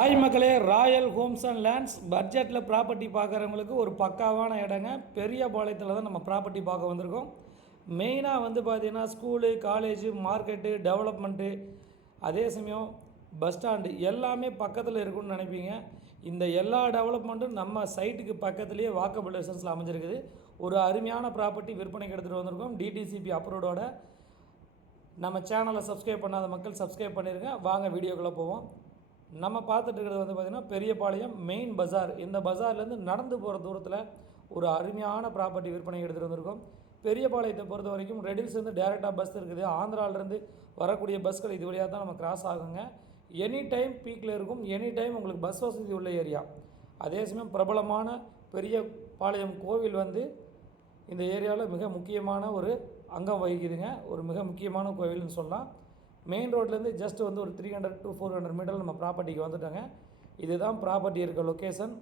Hi மக்களே royal homes and lands. பட்ஜெட்டில் property பார்க்குறவங்களுக்கு ஒரு பக்காவான இடங்க. பெரிய பாளையத்தில் தான் நம்ம ப்ராப்பர்ட்டி பார்க்க வந்திருக்கோம். மெயினாக வந்து பார்த்திங்கன்னா ஸ்கூலு காலேஜு மார்க்கெட்டு டெவலப்மெண்ட்டு அதே சமயம் பஸ் ஸ்டாண்டு எல்லாமே பக்கத்தில் இருக்குன்னு நினைப்பீங்க. இந்த எல்லா டெவலப்மெண்ட்டும் நம்ம சைட்டுக்கு பக்கத்துலேயே வாக்கபிள் டிஸ்டன்ஸில் அமைஞ்சிருக்குது. ஒரு அருமையான ப்ராப்பர்ட்டி விற்பனைக்கு எடுத்துகிட்டு வந்திருக்கோம். டிடிசிபி அப்ரூவோட நம்ம சேனலை சப்ஸ்கிரைப் பண்ணாத மக்கள் சப்ஸ்கிரைப் பண்ணிடுங்க வாங்க வீடியோக்குள்ளே போவோம். நம்ம பார்த்துட்டு இருக்கிறது வந்து பார்த்திங்கன்னா பெரியபாளையம் மெயின் பஜார் இந்த பஜார்லேருந்து நடந்து போகிற தூரத்தில் ஒரு அருமையான ப்ராப்பர்ட்டி விற்பனை எடுத்துகிட்டு வந்திருக்கோம். பெரியபாளையத்தை பொறுத்த வரைக்கும் ரெடில்ஸ்லேருந்து டேரெக்டாக பஸ் இருக்குது. ஆந்திராவிலேருந்து வரக்கூடிய பஸ்கள் இது வழியாக தான் நம்ம கிராஸ் ஆகுங்க. எனி டைம் பீக்கில் இருக்கும். எனி டைம் உங்களுக்கு பஸ் வசதி உள்ள ஏரியா அதே சமயம் பிரபலமான பெரிய பாளையம் கோவில் வந்து இந்த ஏரியாவில் மிக முக்கியமான ஒரு அங்கம் வகிக்குதுங்க. ஒரு மிக முக்கியமான கோவில்னு சொல்லலாம். மெயின் ரோட்லேருந்து ஜஸ்ட் வந்து ஒரு three hundred to four hundred meter நம்ம ப்ராப்பர்ட்டிக்கு வந்துட்டோங்க. இதுதான் ப்ராப்பர்ட்டி இருக்க லொக்கேஷன்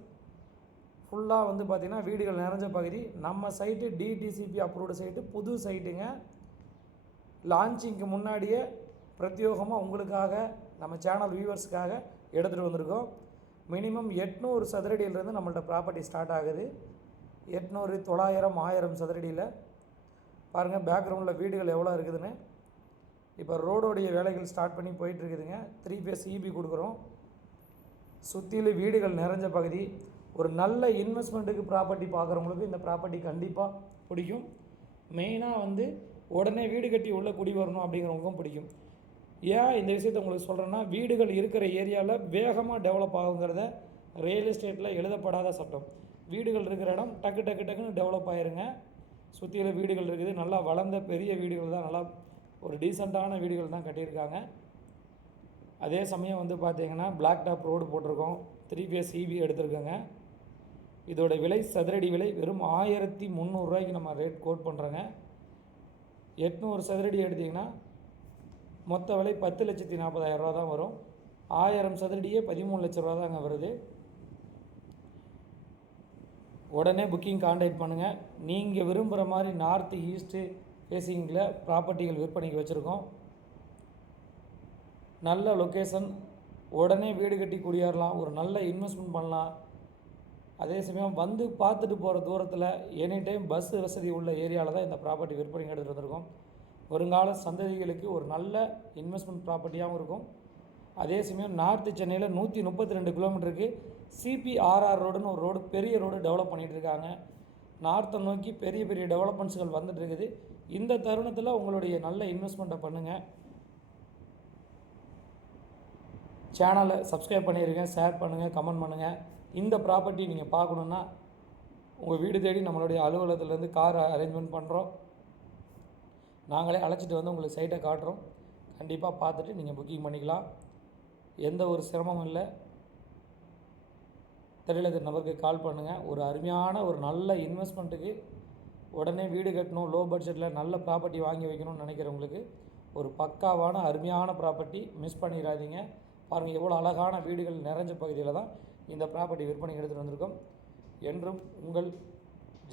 ஃபுல்லாக வந்து பார்த்திங்கன்னா வீடுகள் நிறைஞ்ச பகுதி. நம்ம சைட்டு டிடிசிபி அப்ரூவ்டு சைட்டு புது சைட்டுங்க லான்ச்சிங்க்கு முன்னாடியே பிரத்யோகமாக உங்களுக்காக நம்ம சேனல் வியூவர்ஸுக்காக எடுத்துகிட்டு வந்திருக்கோம். மினிமம் எட்நூறு சதுரடியிலேருந்து நம்மள்ட்ட ப்ராப்பர்ட்டி ஸ்டார்ட் ஆகுது. எட்நூறு தொள்ளாயிரம் ஆயிரம் சதுரடியில். பாருங்கள் பேக்ரவுண்டில் வீடுகள் எவ்வளோ இருக்குதுன்னு. இப்போ ரோடோடைய வேலைகள் ஸ்டார்ட் பண்ணி போயிட்டுருக்குதுங்க. த்ரீ ஃபேஸ் இபி கொடுக்குறோம். சுற்றிலும் வீடுகள் நிறைஞ்ச பகுதி. ஒரு நல்ல இன்வெஸ்ட்மெண்ட்டுக்கு ப்ராப்பர்ட்டி பார்க்குறவங்களுக்கு இந்த ப்ராப்பர்ட்டி கண்டிப்பாக பிடிக்கும். மெயினாக வந்து உடனே வீடு கட்டி உள்ளே குடி வரணும் அப்படிங்கிறவங்களுக்கும் பிடிக்கும். ஏன் இந்த விஷயத்தை உங்களுக்கு சொல்கிறேன்னா வீடுகள் இருக்கிற ஏரியாவில் வேகமாக டெவலப் ஆகுங்கிறத ரியல் எஸ்டேட்டில் எழுதப்படாத சட்டம். வீடுகள் இருக்கிற இடம் டக்கு டக்கு டக்குன்னு டெவலப் ஆயிருங்க. சுற்றியில் வீடுகள் இருக்குது. நல்லா வளர்ந்த பெரிய வீடுகள் தான். நல்லா ஒரு டீசெண்டான வீடுகள் தான் கட்டியிருக்காங்க. அதே சமயம் வந்து பார்த்தீங்கன்னா பிளாக் டாப் ரோடு போட்டிருக்கோம். த்ரீ ஃபேஸ் இவி எடுத்திருக்கோங்க. இதோட விலை சதுரடி விலை வெறும் ஆயிரத்தி முந்நூறுரூவாய்க்கு நம்ம ரேட் கோட் பண்ணுறோங்க எட்நூறு சதுரடி எடுத்திங்கன்னா மொத்த விலை பத்து லட்சத்தி நாற்பதாயிரம் ரூபா தான் வரும். ஆயிரம் சதுரடியே பதிமூணு லட்ச ரூபா தாங்க வருது. உடனே புக்கிங் காண்டாக்ட் பண்ணுங்கள் நீங்கள் விரும்புகிற மாதிரி நார்த்து ஈஸ்ட்டு ஃபேஸிங்கில் ப்ராப்பர்ட்டிகள் விற்பனைக்கு வச்சுருக்கோம். நல்ல லொக்கேஷன் உடனே வீடு கட்டி குடியேறலாம் ஒரு நல்ல இன்வெஸ்ட்மெண்ட் பண்ணலாம். அதே சமயம் வந்து பார்த்துட்டு போகிற தூரத்தில் எனி டைம் பஸ் வசதி உள்ள ஏரியாவில் தான் இந்த ப்ராப்பர்ட்டி விற்பனைக்கு எடுத்துகிட்டு வந்திருக்கோம். வருங்கால சந்ததிகளுக்கு ஒரு நல்ல இன்வெஸ்ட்மெண்ட் ப்ராப்பர்ட்டியாகவும் இருக்கும். அதே சமயம் நார்த்து சென்னையில் நூற்றி முப்பத்தி ரெண்டு கிலோமீட்டருக்கு சிபிஆர்ஆர் ரோடுன்னு ஒரு ரோடு பெரிய ரோடு டெவலப் பண்ணிகிட்டு இருக்காங்க. நார்த்தை நோக்கி பெரிய பெரிய டெவலப்மெண்ட்ஸுகள் வந்துட்டு இருக்குது. இந்த தருணத்தில் உங்களுடைய நல்ல இன்வெஸ்ட்மெண்ட்டை பண்ணுங்கள் சேனலை சப்ஸ்கிரைப் பண்ணிடுங்க ஷேர் பண்ணுங்கள் கமெண்ட் பண்ணுங்கள் இந்த ப்ராப்பர்ட்டி நீங்கள் பார்க்கணுன்னா உங்கள் வீடு தேடி நம்மளுடைய அலுவலகத்துலேருந்து கார் அரேஞ்ச்மெண்ட் பண்ணுறோம் நாங்களே அழைச்சிட்டு வந்து உங்களுக்கு சைட்டை காட்டுறோம். கண்டிப்பாக பார்த்துட்டு நீங்கள் புக்கிங் பண்ணிக்கலாம். எந்த ஒரு சிரமமும் இல்லை. தெரியல நபருக்கு கால் பண்ணுங்கள் ஒரு அருமையான ஒரு நல்ல இன்வெஸ்ட்மெண்ட்டுக்கு உடனே வீடு கட்டணும் லோ பட்ஜெட்டில் நல்ல ப்ராப்பர்ட்டி வாங்கி வைக்கணும்னு நினைக்கிறவங்களுக்கு ஒரு பக்காவான அருமையான ப்ராப்பர்ட்டி மிஸ் பண்ணிடாதீங்க. பாருங்கள் எவ்வளோ அழகான வீடுகள் நிறைஞ்ச பகுதியில் தான் இந்த ப்ராப்பர்ட்டி விற்பனை எடுத்துகிட்டு வந்திருக்கோம். என்றும் உங்கள்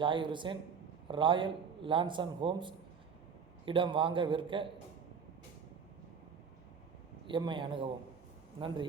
Zahir Hussain royal lands and homes இடம் வாங்க விற்க எம்மை அணுகவும். நன்றி.